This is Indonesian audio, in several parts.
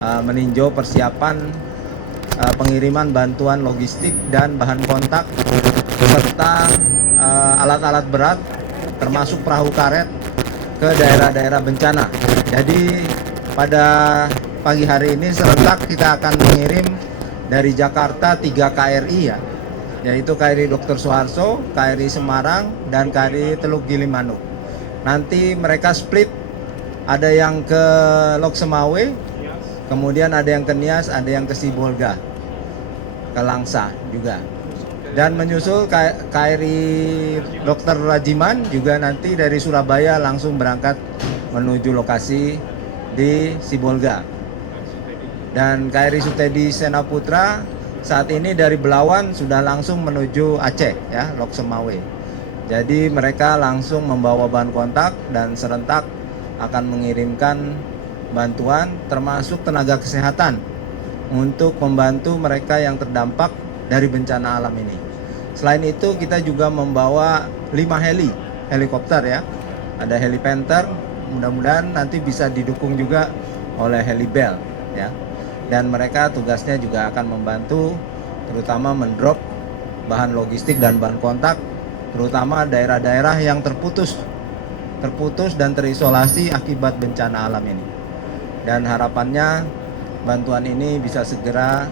meninjau persiapan pengiriman bantuan logistik dan bahan kontak serta alat-alat berat termasuk perahu karet ke daerah-daerah bencana. Jadi pada pagi hari ini serentak kita akan mengirim dari Jakarta 3 KRI ya, yaitu KRI Dr. Suharto, KRI Semarang, dan KRI Teluk Gilimanuk. Nanti mereka split, ada yang ke Lok Semawe, kemudian ada yang ke Nias, ada yang ke Sibolga, ke Langsa juga. Dan menyusul KRI Dr. Rajiman juga nanti dari Surabaya langsung berangkat menuju lokasi di Sibolga. Dan KRI Sutedi Senaputra saat ini dari Belawan sudah langsung menuju Aceh ya, Lok Semawe. Jadi mereka langsung membawa bahan kontak dan serentak akan mengirimkan bantuan termasuk tenaga kesehatan untuk membantu mereka yang terdampak dari bencana alam ini. Selain itu kita juga membawa 5 helikopter ya. Ada heli Panther, mudah-mudahan nanti bisa didukung juga oleh heli Bell ya. Dan mereka tugasnya juga akan membantu terutama mendrop bahan logistik dan bahan kontak terutama daerah-daerah yang terputus dan terisolasi akibat bencana alam ini. Dan harapannya bantuan ini bisa segera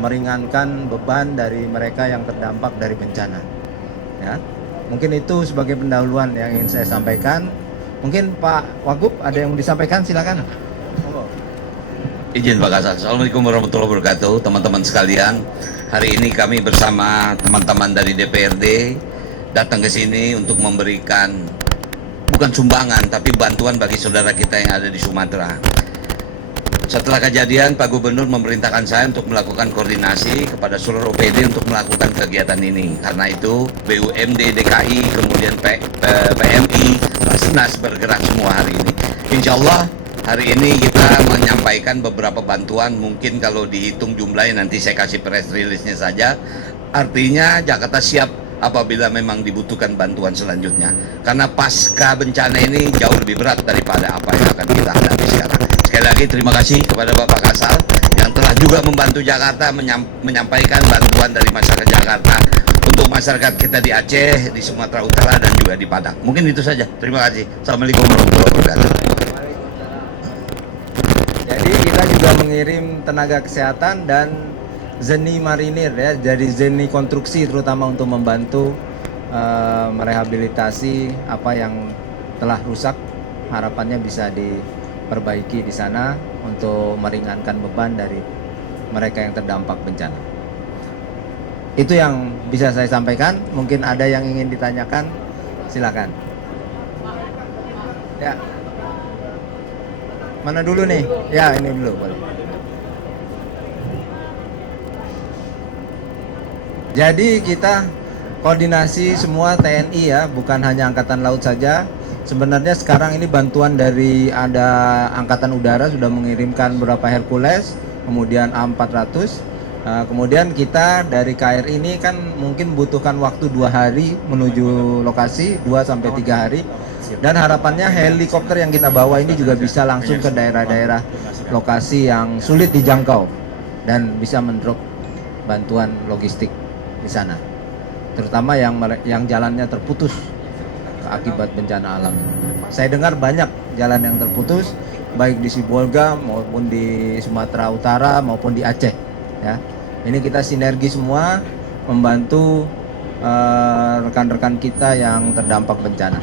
meringankan beban dari mereka yang terdampak dari bencana. Ya, mungkin itu sebagai pendahuluan yang ingin saya sampaikan. Mungkin Pak Wagub ada yang mau disampaikan, silakan. Izin Pak Kasal. Assalamualaikum warahmatullahi wabarakatuh, teman-teman sekalian. Hari ini kami bersama teman-teman dari DPRD datang ke sini untuk memberikan bukan sumbangan tapi bantuan bagi saudara kita yang ada di Sumatera. Setelah kejadian, Pak Gubernur memerintahkan saya untuk melakukan koordinasi kepada seluruh OPD untuk melakukan kegiatan ini. Karena itu BUMD DKI, kemudian PMI, Basnas bergerak semua hari ini. Insya Allah hari ini kita menyampaikan beberapa bantuan, mungkin kalau dihitung jumlahnya nanti saya kasih press release-nya saja. Artinya Jakarta siap apabila memang dibutuhkan bantuan selanjutnya. Karena pasca bencana ini jauh lebih berat daripada apa yang akan kita hadapi sekarang. Sekali lagi terima kasih kepada Bapak Kasal yang telah juga membantu Jakarta menyampaikan bantuan dari masyarakat Jakarta untuk masyarakat kita di Aceh, di Sumatera Utara, dan juga di Padang. Mungkin itu saja. Terima kasih. Assalamualaikum warahmatullahi wabarakatuh. Jadi kita juga mengirim tenaga kesehatan dan Zeni Marinir ya, dari Zeni Konstruksi terutama untuk membantu merehabilitasi apa yang telah rusak. Harapannya bisa diperbaiki di sana untuk meringankan beban dari mereka yang terdampak bencana. Itu yang bisa saya sampaikan. Mungkin ada yang ingin ditanyakan, silakan. Ya. Mana dulu nih? Ya, ini dulu boleh. Jadi kita koordinasi semua TNI ya, bukan hanya Angkatan Laut saja. Sebenarnya sekarang ini bantuan dari ada Angkatan Udara sudah mengirimkan beberapa Hercules, kemudian A400. Kemudian kita dari KRI ini kan mungkin butuhkan waktu 2 hari menuju lokasi, 2-3 hari. Dan harapannya helikopter yang kita bawa ini juga bisa langsung ke daerah-daerah lokasi yang sulit dijangkau dan bisa mendrop bantuan logistik di sana, terutama yang jalannya terputus akibat bencana alam. Saya dengar banyak jalan yang terputus, baik di Sibolga maupun di Sumatera Utara maupun di Aceh. Ya, ini kita sinergi semua membantu rekan-rekan kita yang terdampak bencana.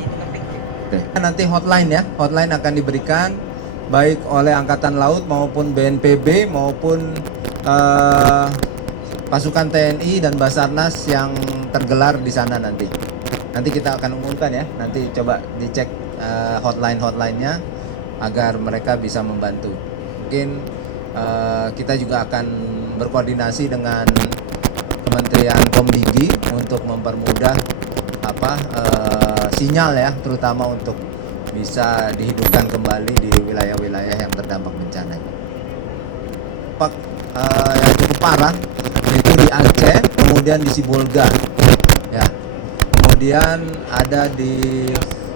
Oke. Nanti hotline ya, hotline akan diberikan baik oleh Angkatan Laut maupun BNPB maupun pasukan TNI dan Basarnas yang tergelar di sana nanti. Nanti kita akan umumkan ya. Nanti coba dicek hotline-nya agar mereka bisa membantu. Mungkin kita juga akan berkoordinasi dengan Kementerian Kombigi untuk mempermudah sinyal ya, terutama untuk bisa dihidupkan kembali di wilayah-wilayah yang terdampak bencana. Yang cukup parah itu di Aceh, kemudian di Sibolga ya, kemudian ada di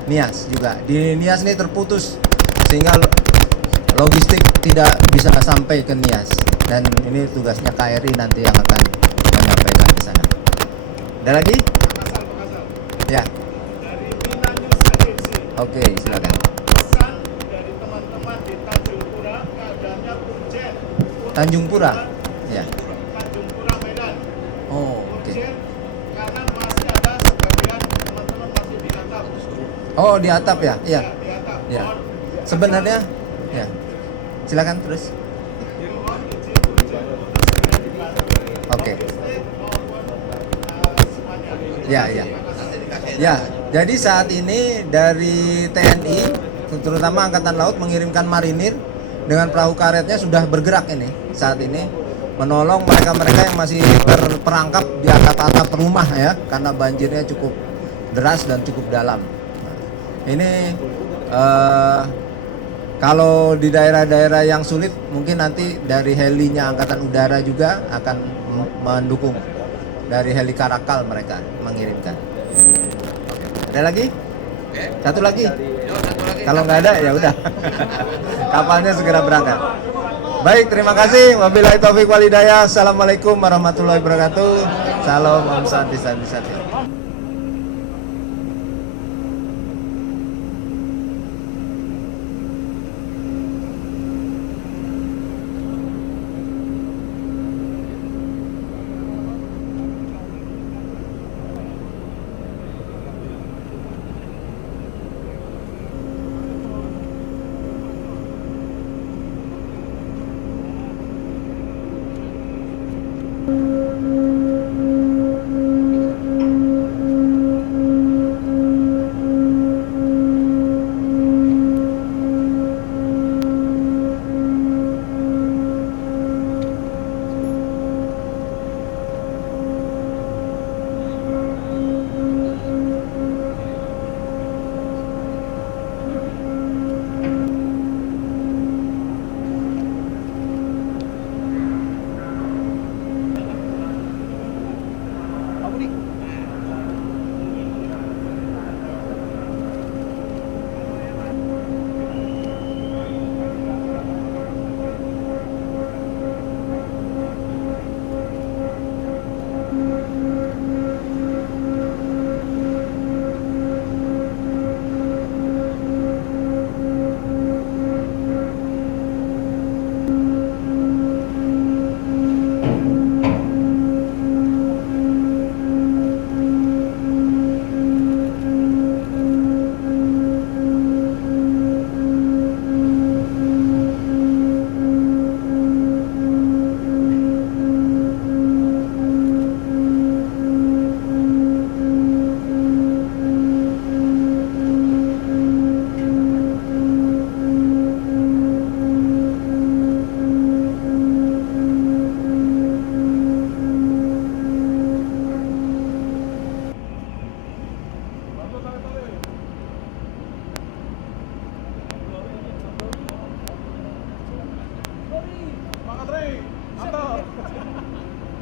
Nias juga. Di Nias ini terputus sehingga logistik tidak bisa sampai ke Nias, dan ini tugasnya KRI nanti yang akan menyampaikan di sana. Ada lagi? Ya. Oke, silakan. Pesan dari teman-teman di Tanjung Pura, keadaannya urgent. Tanjung Pura. Ya. Tanjung Pura Medan. Oh, oke. Urgent karena masih ada sebagian teman-teman masih di atap. Oh, di atap ya? Iya. Di atap. Ya. Mohon Sebenarnya, ya. Silakan terus. mohon izin urgent untuk segera dibantu. Oke. Logistik maupun semuanya. Ya, ya. Ya, jadi saat ini dari TNI, terutama Angkatan Laut mengirimkan marinir dengan perahu karetnya sudah bergerak ini saat ini menolong mereka-mereka yang masih terperangkap di atap-atap rumah ya, karena banjirnya cukup deras dan cukup dalam. Ini kalau di daerah-daerah yang sulit mungkin nanti dari helinya Angkatan Udara juga akan mendukung, dari heli Karakal mereka mengirimkan. Ada lagi? Satu lagi? Kalau nggak ada ya udah. Kapalnya segera berangkat. Baik, terima kasih. Wabillahi taufiq wal hidayah. Assalamualaikum warahmatullahi wabarakatuh. Salam, om santi santi santi.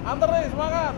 Antar nih, semangat.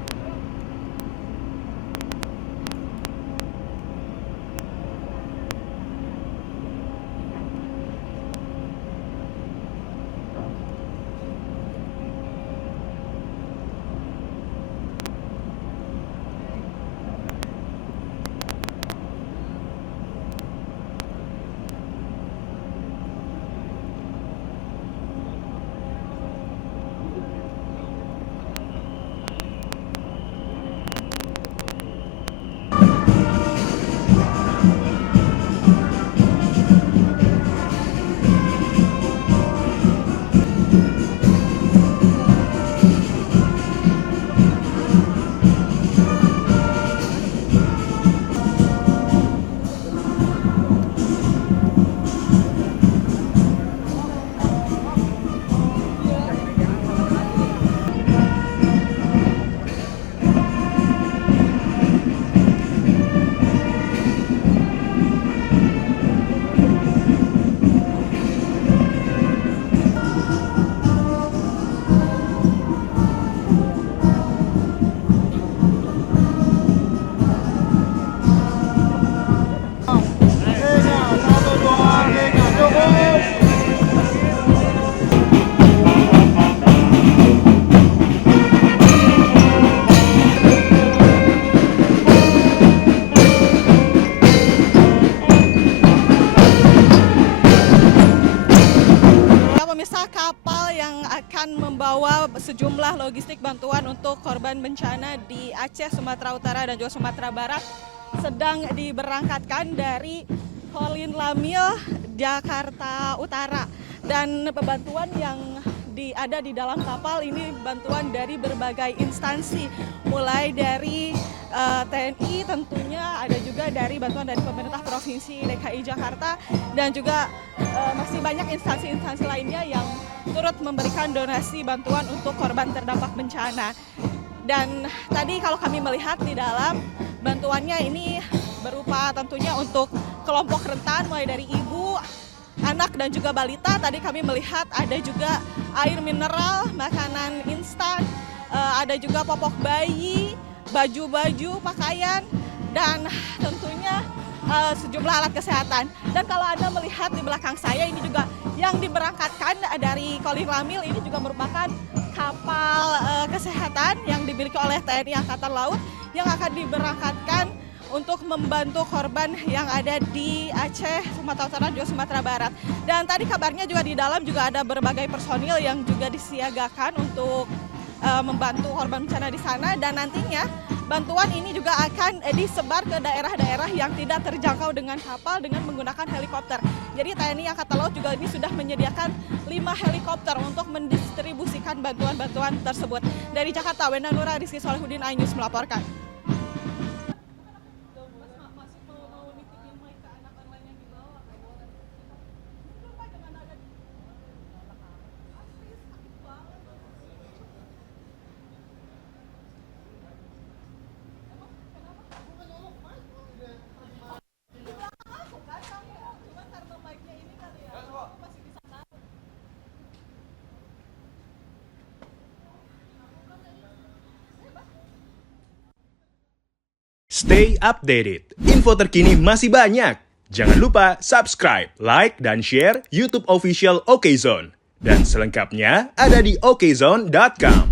kapal yang akan membawa sejumlah logistik bantuan untuk korban bencana di Aceh, Sumatera Utara, dan juga Sumatera Barat sedang diberangkatkan dari Kolin Lamil, Jakarta Utara. Dan bantuan yang ada di dalam kapal ini bantuan dari berbagai instansi, mulai dari TNI tentunya, ada juga dari bantuan dari pemerintah Provinsi DKI Jakarta, dan juga masih banyak instansi-instansi lainnya yang turut memberikan donasi bantuan untuk korban terdampak bencana. Dan tadi kalau kami melihat di dalam bantuannya ini berupa tentunya untuk kelompok rentan, mulai dari ibu, anak, dan juga balita. Tadi kami melihat ada juga air mineral, makanan instan, ada juga popok bayi, baju-baju, pakaian, dan tentunya sejumlah alat kesehatan. Dan kalau Anda melihat di belakang saya ini juga yang diberangkatkan dari Kolin Lamil ini juga merupakan kapal kesehatan yang dimiliki oleh TNI Angkatan Laut yang akan diberangkatkan untuk membantu korban yang ada di Aceh, Sumatera Utara, dan juga Sumatera Barat. Dan tadi kabarnya juga di dalam juga ada berbagai personil yang juga disiagakan untuk membantu korban bencana di sana, dan nantinya bantuan ini juga akan disebar ke daerah-daerah yang tidak terjangkau dengan kapal dengan menggunakan helikopter. Jadi TNI Angkatan Laut juga ini sudah menyediakan 5 helikopter untuk mendistribusikan bantuan-bantuan tersebut. Dari Jakarta, Wenda Nura, Rizky Solehudin, iNews melaporkan. Stay updated. Info terkini masih banyak. Jangan lupa subscribe, like, dan share YouTube official OKZone. Dan selengkapnya ada di okezone.com.